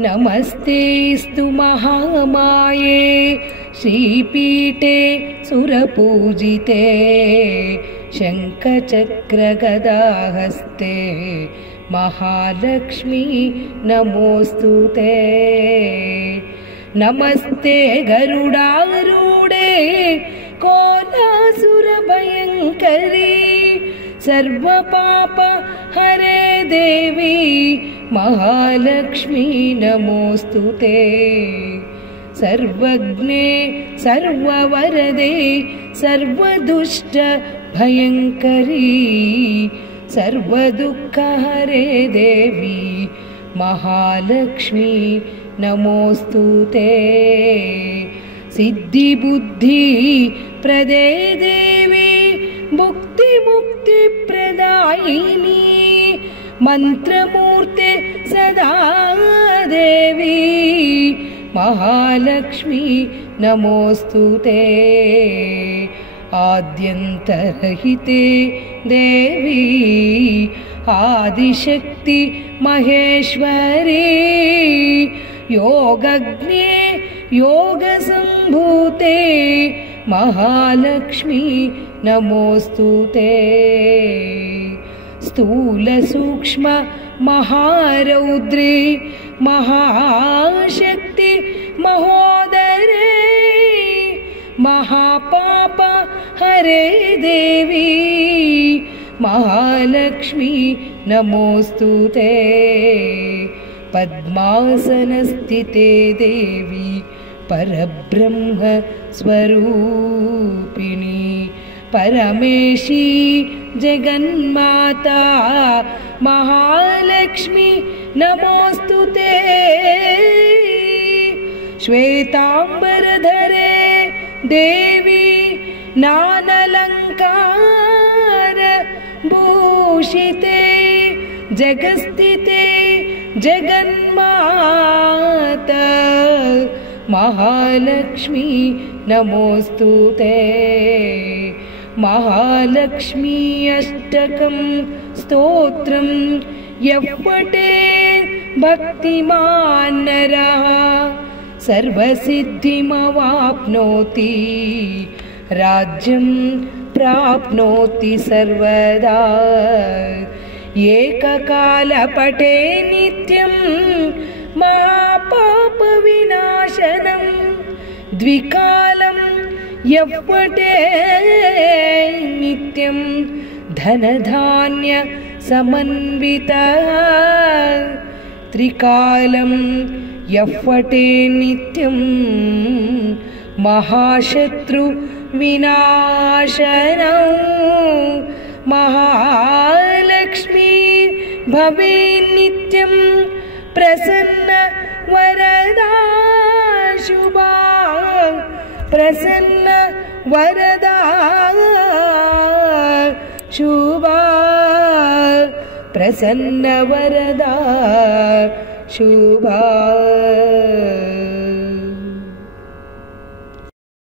नमस्तेस्तु महामाये श्रीपीठे सुरपूजिते शङ्खचक्रगदाहस्ते महालक्ष्मी नमोस्तुते। नमस्ते गरुडारूढे कोलासुरभयङ्करी सर्वपाप हरे देवी महालक्ष्मी नमोस्तुते। सर्वज्ञे सर्ववरदे सर्वदुष्ट भयङ्करी सर्वदुःखहरे देवी महालक्ष्मी नमोस्तुते। सिद्धिबुद्धि प्रदे देवी भुक्तिमुक्तिप्रदायिनी मंत्रमूर्ते सदा देवी महालक्ष्मी नमोस्तुते। आद्यन्तरहिते देवी आदिशक्ति महेश्वरी योगज्ञे योगसम्भूते महालक्ष्मी नमोस्तुते। स्थूल सूक्ष्म महारौद्रे महाशक्ति महोदरे महापाप हरे देवी महालक्ष्मी नमोस्तुते। पद्मासनस्थिते देवी परब्रह्म स्वरूपिणी परमेशी जगन्माता महालक्ष्मी नमोस्तुते। श्वेतांबरधरे देवी नानालंकार भूषिते जगस्थिते जगन्माता महालक्ष्मी नमोस्तुते। महालक्ष्मी अष्टकं स्तोत्रं यप्पटे भक्तिमान् नरः सर्वसिद्धिमवाप्नोति राज्यं प्राप्नोति सर्वदा। एककालपटे नित्यं महापापविनाशनं द्विकालं यप्पटे नित्यं धनधान्य समन्वितः त्रिकालं यप्पटे नित्यं महाशत्रु विनाशनं महालक्ष्मी भवे नित्यं प्रसन्न वरदा शुभा प्रसन्न वरदा शुभा प्रसन्न वरदा शुभा।